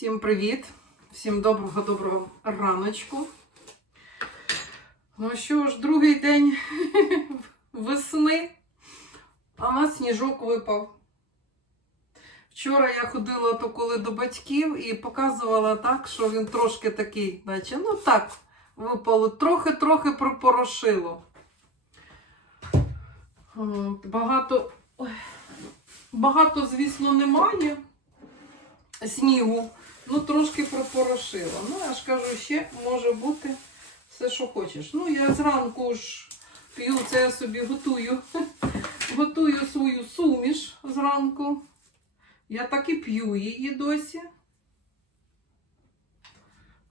Всім привіт! Всім доброго доброго раночку. Ну що ж, другий день весни, а у нас сніжок випав. Вчора я ходила то коли до батьків і показувала так, що він трошки такий, наче, ну так, випало, трохи-трохи припорошило. Багато, багато, звісно, немає снігу. Ну, трошки пропорошила. Ну, я ж кажу, ще може бути все, що хочеш. Ну, я зранку ж п'ю, це я собі готую. Готую свою суміш зранку. Я так і п'ю її досі.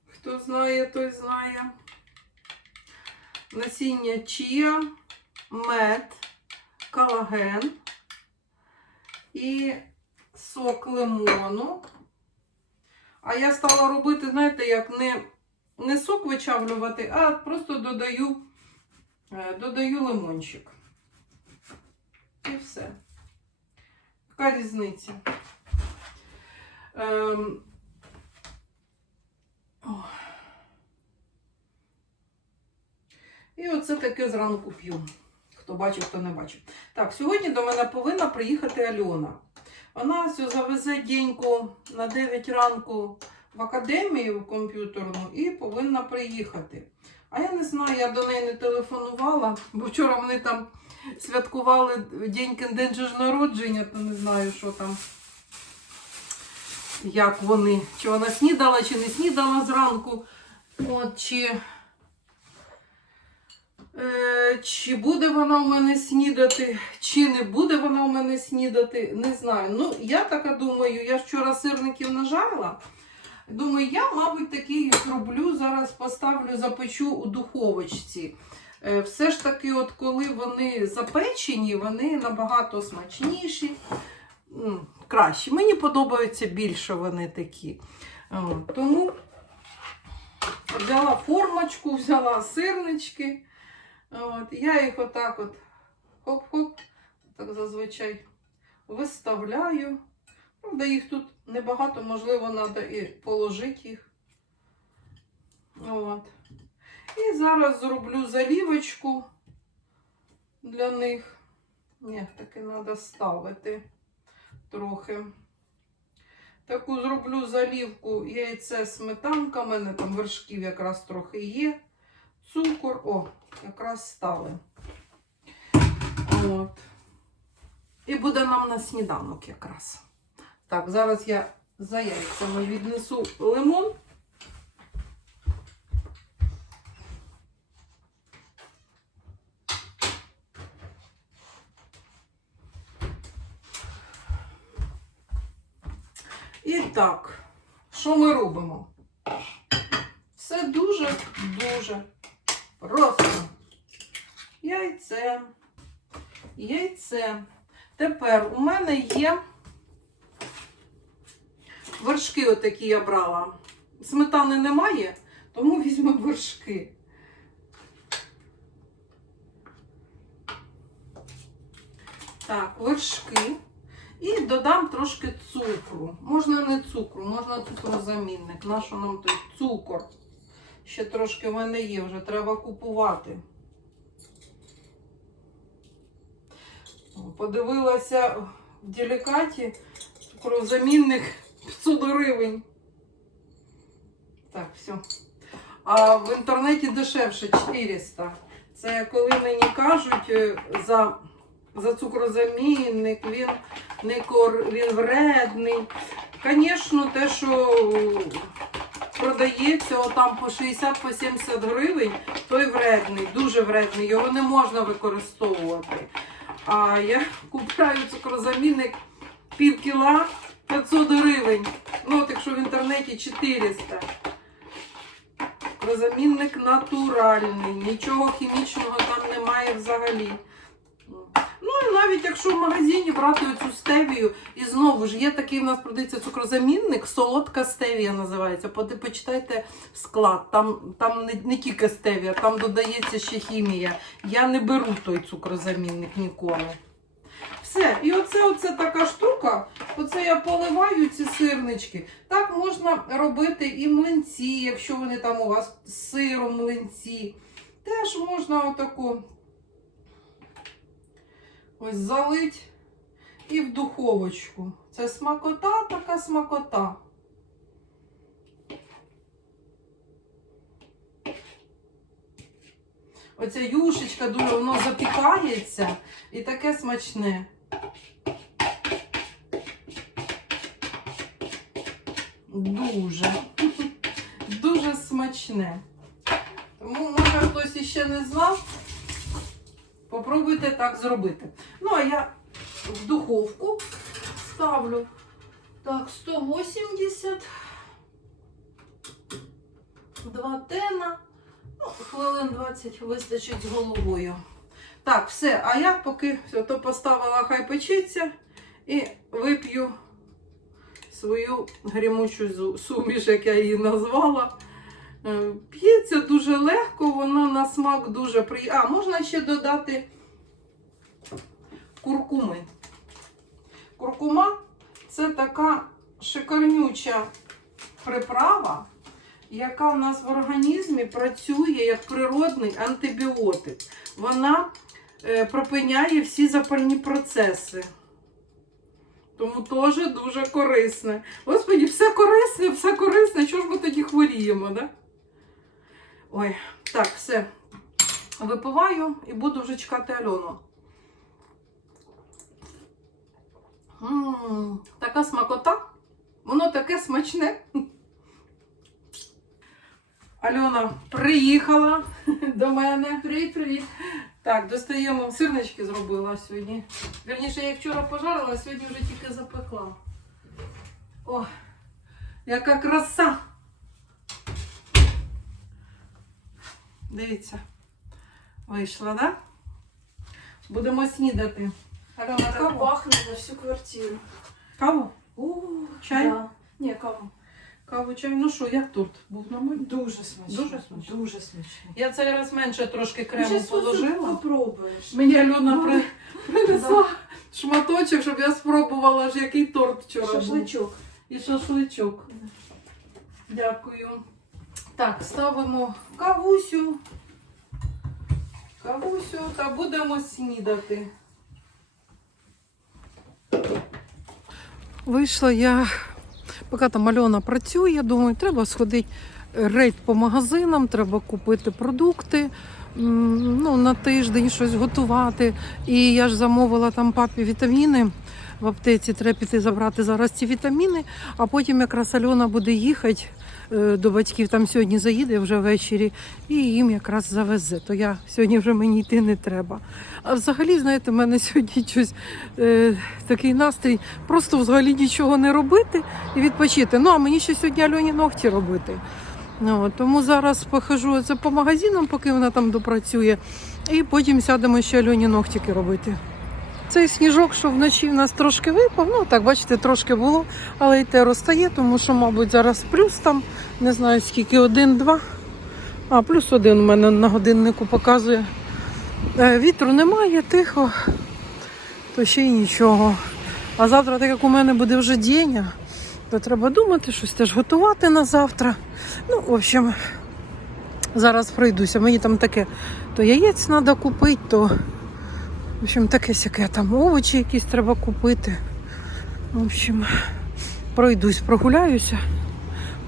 Хто знає, той знає. Насіння чія, мед, колаген і сок лимону. А я стала робити, знаєте, як не, не сок вичавлювати, а просто додаю, е, додаю лимончик. І все. Яка різниця? Ем... І оце таке зранку п'ю. Хто бачив, хто не бачив. Так, сьогодні до мене повинна приїхати Альона. Вона завезе деньку на 9 ранку в академію комп'ютерну і повинна приїхати. А я не знаю, я до неї не телефонувала, бо вчора вони там святкували день день ж народження, то не знаю, що там. Як вони, чи вона снідала, чи не снідала зранку. От, чи, чи буде вона у мене снідати, чи не буде вона у мене снідати, не знаю. Ну, я така думаю, я вчора сирників нажарила. Думаю, я, мабуть, такий зроблю, зараз поставлю, запечу у духовочці. Е, Все ж таки, от коли вони запечені, вони набагато смачніші, м, кращі. Мені подобаються більше вони такі. Тому взяла формочку, взяла сирнички. От, я їх отак от хоп-хоп, так зазвичай виставляю. Правда, їх тут небагато, можливо, треба і положити їх. От. І зараз зроблю залівочку для них. Ні, таки треба ставити трохи. Таку зроблю залівку яйце сметанка. У мене там вершків якраз трохи є. Цукор, о, якраз стали. От. І буде нам на сніданок якраз. Так, зараз я за яйцями віднесу лимон. І так, що ми робимо? Все дуже-дуже просто. Яйце. Яйце. Тепер у мене є вершки отакі я брала. Сметани немає, тому візьмемо вершки. Так, вершки. І додам трошки цукру. Можна не цукру, можна цукрозамінник. Нащо нам той цукор? Ще трошки в мене є, вже треба купувати. Подивилася в делікаті цукрозамінник 500 гривень. Так, все. А в інтернеті дешевше 400. Це коли мені кажуть е, за, за цукрозамінник, він не кор, він вредний. Звісно, те, що продається отам по 60-70 гривень, той вредний, дуже вредний. Його не можна використовувати. А я купляю цукрозамінник пів кіла 500 гривень. Ну, от якщо в інтернеті 400. Цукрозамінник натуральний, нічого хімічного там немає взагалі. Ну і навіть якщо в магазині брати оцю стевію, і знову ж є такий в нас продається цукрозамінник, солодка стевія називається. Почитайте склад. Там, там не, не тільки стевія, там додається ще хімія. Я не беру той цукрозамінник ніколи. Все. І оце, оце така штука. Оце я поливаю ці сирнички. Так можна робити і млинці, якщо вони там у вас з сиром млинці. Теж можна отаку ось залить і в духовочку. Це смакота, така смакота. Оця юшечка дуже воно запікається і таке смачне. Дуже. Дуже смачне. Тому, може, хтось іще не знав. Попробуйте так зробити. Ну, а я в духовку ставлю. Так, 180. Два тена. Ну, хвилин 20 вистачить головою. Так, все. А я поки все, то поставила, хай печеться і вип'ю свою грімучу суміш, як я її назвала. Е, П'ється дуже легко, вона на смак дуже приємна. А, можна ще додати куркуми. Куркума це така шикарнюча приправа, яка в нас в організмі працює як природний антибіотик. Вона е, пропиняє всі запальні процеси. Тому теж дуже корисне. Господі, все корисне, все корисне. Чого ж ми тоді хворіємо, да? Ой, так, все. Випиваю і буду вже чекати Альону. М, така смакота. Воно таке смачне. Альона приїхала до мене. Привіт, привіт. Так, достаємо сирнички зробила сьогодні. Вірніше, я вчора пожарила, а сьогодні вже тільки запекла. О, яка краса! Дивіться, вийшла, да? Будемо снідати. Альона, Так каву? пахне на всю квартиру. Каву? О, Чай? Да. Ні, каву. Каву, чай. Ну що, як торт? Був нормальний? Дуже смачно. Дуже смачно. Дуже смачно. Я цей раз менше трошки крему положила. попробуєш. Мені Альона Ну, при... принесла шматочок, щоб я спробувала ж який торт вчора був. Шашличок. І шашличок. Дякую. Так, ставимо кавусю. Кавусю та будемо снідати. Вийшла я, поки там Альона працює, думаю, треба сходити рейд по магазинам, треба купити продукти. Ну, на тиждень щось готувати. І я ж замовила там папі вітаміни в аптеці. Треба піти забрати зараз ці вітаміни, а потім якраз Альона буде їхати е, до батьків. Там сьогодні заїде вже ввечері, і їм якраз завезе. То я сьогодні вже мені йти не треба. А взагалі, знаєте, в мене сьогодні щось е, такий настрій, просто взагалі нічого не робити і відпочити. Ну а мені ще сьогодні Альоні ногті робити. Ну, тому зараз похожу це по магазинам, поки вона там допрацює, і потім сядемо ще Альоні ногтики робити. Цей сніжок, що вночі в нас трошки випав, ну так, бачите, трошки було, але й те розтає, тому що, мабуть, зараз плюс там, не знаю скільки, один-два. А, плюс один у мене на годиннику показує. Е, Вітру немає, тихо, то ще й нічого. А завтра, так як у мене буде вже день, то треба думати, щось теж готувати на завтра. Ну, в общем, зараз пройдуся. Мені там таке, то яєць треба купити, то в общем, таке сяке там овочі якісь треба купити. В общем, пройдусь, прогуляюся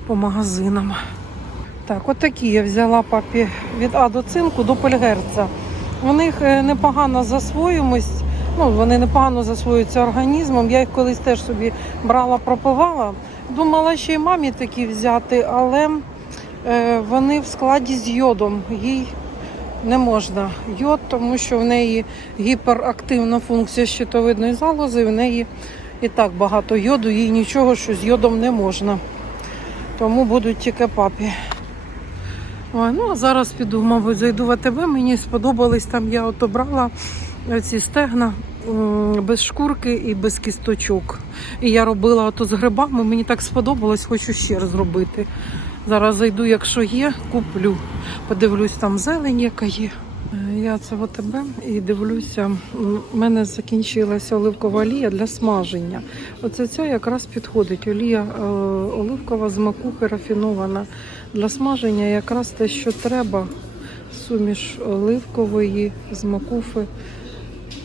по магазинам. Так, от такі я взяла папі від А до цинку до польгерца. У них е, непогана засвоїмость, ну вони непогано засвоюються організмом. Я їх колись теж собі брала, пропивала. Думала ще й мамі такі взяти, але е, вони в складі з йодом. Їй не можна йод, тому що в неї гіперактивна функція щитовидної залози, в неї і так багато йоду, їй нічого, що з йодом не можна. Тому будуть тільки папі. Ой, ну а зараз піду, мабуть, зайду в АТБ. Мені сподобались там, я от обрала ці стегна без шкурки і без кісточок. І я робила ото з грибами, мені так сподобалось, хочу ще зробити. Зараз зайду, якщо є, куплю. Подивлюсь, там зелень, яка є. Я це в АТБ і дивлюся, у мене закінчилася оливкова олія для смаження. Оце ця якраз підходить. Олія е, оливкова з макухи рафінована. Для смаження якраз те, що треба. Суміш оливкової з макуфи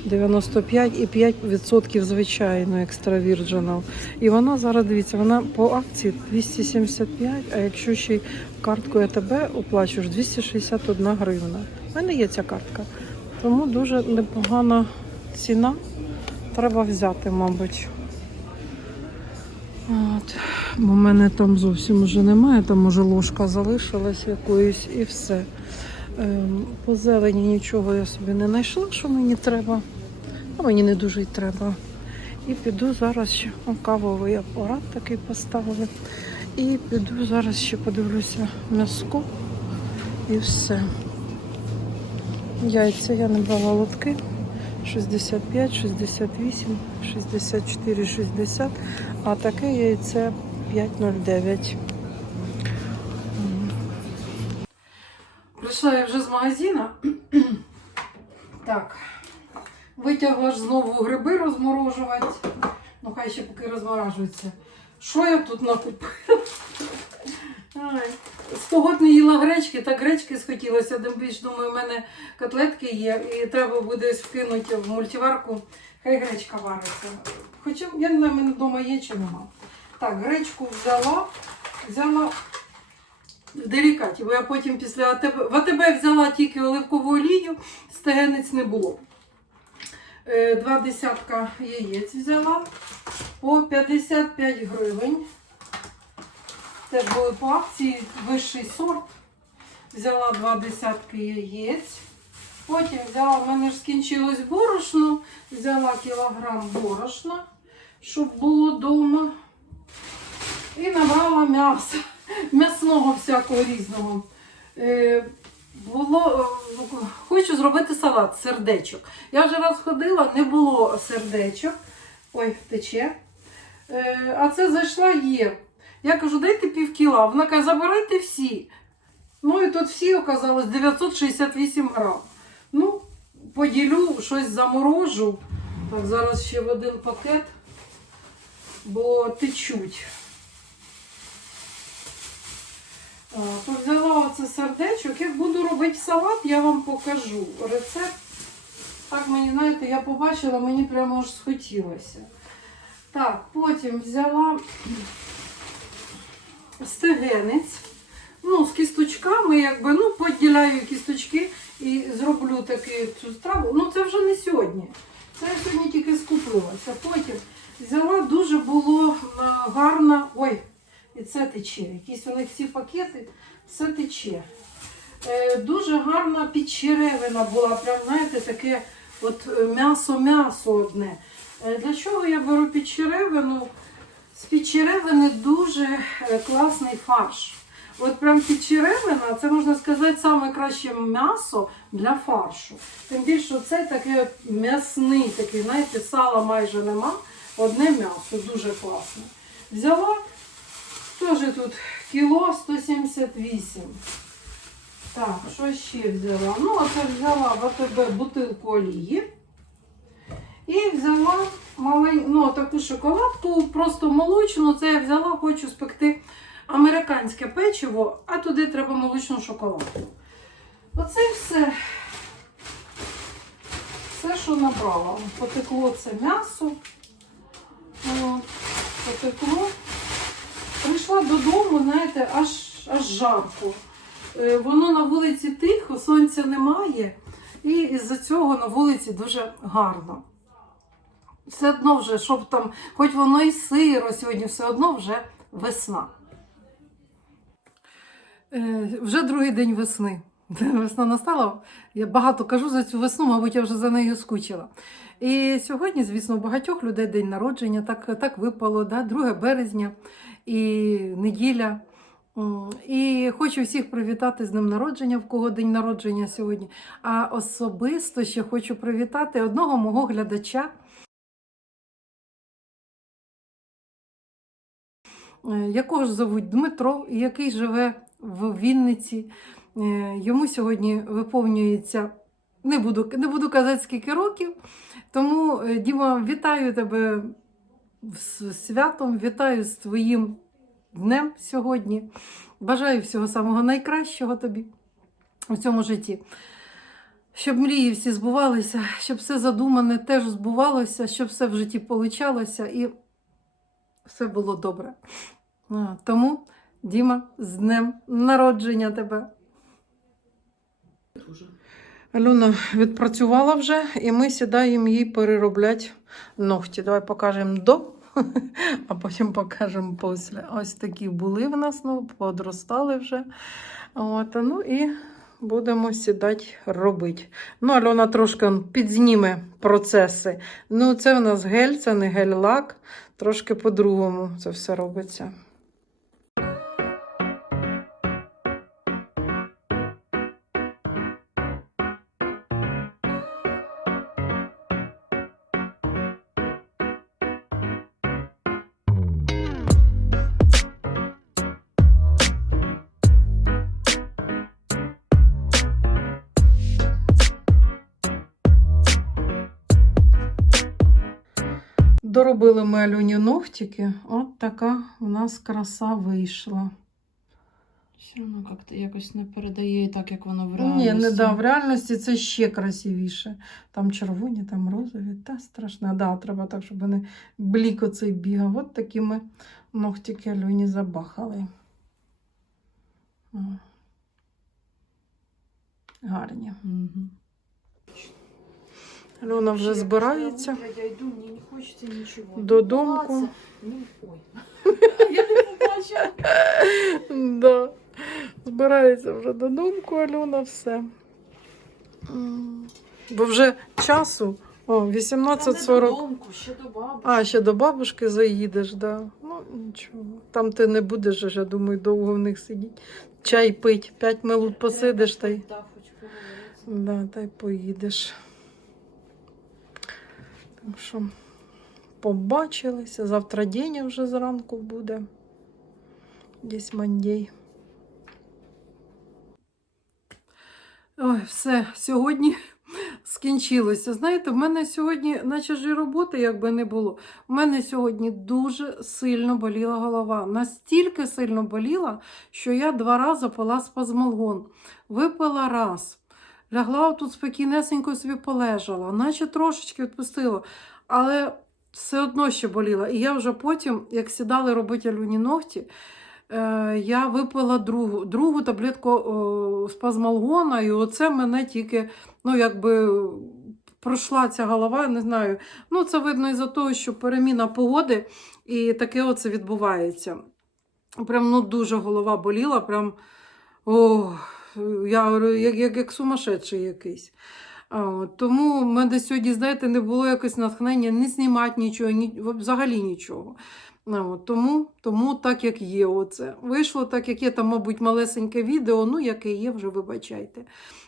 95 і 5% звичайно екстра вірджинал. І вона зараз дивіться, вона по акції 275, а якщо ще й карткою АТБ оплачуєш 261 гривна. У мене є ця картка. Тому дуже непогана ціна. Треба взяти, мабуть. От. Бо в мене там зовсім вже немає, там може ложка залишилась якоюсь і все. Ем, По зелені нічого я собі не знайшла, що мені треба. А мені не дуже й треба. І піду зараз ще кавовий апарат такий поставили. І піду зараз ще подивлюся м'яско і все. Яйця я не брала лотки. 65, 68, 64, 60, а таке яйце 5,09. Я вже з магазина. так. Витягла ж знову гриби розморожувати. Ну, хай ще поки розморажуються. Що я тут накупила? Того не їла гречки, так гречки схотілося. Тим думаю, у мене котлетки є, і треба буде вкинути в мультиварку. Хай гречка вариться. Хоча я не знаю, в мене вдома є чи нема. Так, гречку взяла, взяла делікаті, бо я потім після АТБ, в АТБ взяла тільки оливкову олію, стегенець не було. Е, Два десятка яєць взяла по 55 гривень. Теж були по акції вищий сорт. Взяла два десятки яєць. Потім взяла, в мене ж скінчилось борошно, взяла кілограм борошна, щоб було вдома. І набрала м'ясо м'ясного всякого різного. Е, було, е, хочу зробити салат сердечок. Я вже раз ходила, не було сердечок. Ой, тече. Е, а це зайшла є. Я кажу, дайте пів кіла. Вона каже, забирайте всі. Ну і тут всі оказалось 968 грам. Ну, поділю, щось заморожу. Так, зараз ще в один пакет, бо течуть. А, То взяла сердечок. Як буду робити салат, я вам покажу рецепт. Так мені, знаєте, я побачила, мені прямо аж схотілося. Так, потім взяла стегенець. Ну, з кісточками, якби, ну, поділяю кісточки і зроблю таку цю страву. Ну, це вже не сьогодні. Це я сьогодні тільки скупилася. Потім взяла дуже було е, гарна. Ой, і це тече. Якісь у них ці пакети, все тече. Е, дуже гарна підчеревина була, прям, знаєте, таке от е, м'ясо-м'ясо одне. Е, для чого я беру підчеревину? З підчеревини дуже е, класний фарш. От прям підчеревина, це можна сказати, саме краще м'ясо для фаршу. Тим більше це таке м'ясний, такий, знаєте, сала майже нема. Одне м'ясо, дуже класне. Взяла Теж тут кіло 178. Так, що ще взяла? Ну, оце взяла в АТБ бутилку олії. І взяла малень... ну, таку шоколадку, просто молочну. Це я взяла, хочу спекти американське печиво, а туди треба молочну шоколадку. Оце все. Все, що набрала. Потекло це м'ясо. Потекло. Прийшла додому, знаєте, аж, аж жарко. Е, Воно на вулиці тихо, сонця немає, і із-за цього на вулиці дуже гарно. Все одно вже, щоб там, хоч воно і сиро сьогодні, все одно вже весна. Е, вже другий день весни. Весна настала. Я багато кажу за цю весну, мабуть, я вже за нею скучила. І сьогодні, звісно, у багатьох людей день народження, так, так випало, да? 2 березня і неділя. І хочу всіх привітати з днем народження, в кого день народження сьогодні. А особисто ще хочу привітати одного мого глядача. е, Якого ж зовуть Дмитро, який живе в Вінниці. Е, Йому сьогодні виповнюється Не буду, не буду казати, скільки років. Тому, е, Діма, вітаю тебе з святом, вітаю з твоїм днем сьогодні. Бажаю всього самого найкращого тобі у цьому житті. Щоб мрії всі збувалися, щоб все задумане теж збувалося, щоб все в житті получалося і все було добре. Тому, Діма, з днем народження тебе. Альона відпрацювала вже, і ми сідаємо їй переробляти ногті. Давай покажемо до, а потім покажемо після. Ось такі були в нас, ну, подростали вже. От, ну і будемо сідати робити. Ну, Альона трошки підзніме процеси. Ну, це в нас гель, це не гель-лак. Трошки по-другому це все робиться. Доробили ми Альоні ногтики. От така у нас краса вийшла. Все одно як-то якось не передає так, як воно в Ні, реальності. не да, в реальності це ще красивіше. Там червоні, там розові, та страшне. Да, треба так, щоб вони блік оцей бігав. От такі ми ногтики Альоні забахали. Гарні. Мгм. Альона вже збирається. Я йду, мені не хочеться нічого. Додомку. Ну, Ну. Я. Збирається вже додому, Альона, все. Бо вже часу. О, Та 18.40. ще до баби. А, ще до бабушки заїдеш, да. Ну, нічого. Там ти не будеш, я думаю, довго в них сидіти. Чай пить, 5 минут посидиш та й. Да, та й поїдеш. Що побачилися. Завтра день вже зранку буде. Десь мандій. Ой, все, сьогодні скінчилося. Знаєте, в мене сьогодні, наче ж і роботи якби не було. У мене сьогодні дуже сильно боліла голова. Настільки сильно боліла, що я два рази пила спазмолгон. Випила раз. Лягла тут спокійнесенько собі полежала, наче трошечки відпустила, але все одно ще боліла. І я вже потім, як сідали робити алюні ногті, е, я випила другу, другу таблетку о, спазмолгона, і оце мене тільки, ну, якби. Пройшла ця голова, я не знаю. Ну, це видно із-за того, що переміна погоди, і таке оце відбувається. Прям ну, дуже голова боліла, прям о, я як, як, як сумасшедший якийсь. Тому в мене сьогодні, знаєте, не було якось натхнення не знімати нічого, ні, взагалі нічого. Тому, тому так, як є. Оце. Вийшло так, як є, там, мабуть, малесеньке відео, ну, яке є, вже вибачайте.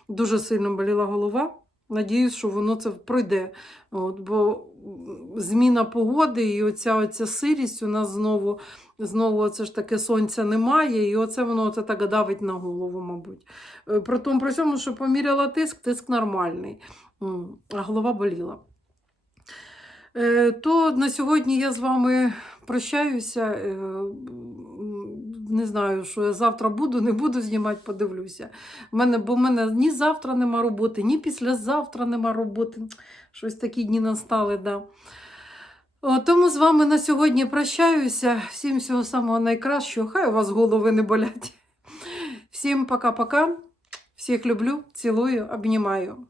Дуже сильно боліла голова. Надіюсь, що воно це пройде. От, бо зміна погоди і оця, оця сирість у нас знову, знову оце ж таке сонця немає, і оце воно оце так давить на голову, мабуть. Е, При тому, при цьому, що поміряла тиск, тиск нормальний, а голова боліла. Е, То на сьогодні я з вами прощаюся. Е, Не знаю, що я завтра буду, не буду знімати, подивлюся. Мене, бо в мене ні завтра нема роботи, ні післязавтра нема роботи. Щось такі дні настали, да. Тому з вами на сьогодні прощаюся. Всім всього самого найкращого. Хай у вас голови не болять. Всім пока-пока. Всіх люблю, цілую, обнімаю.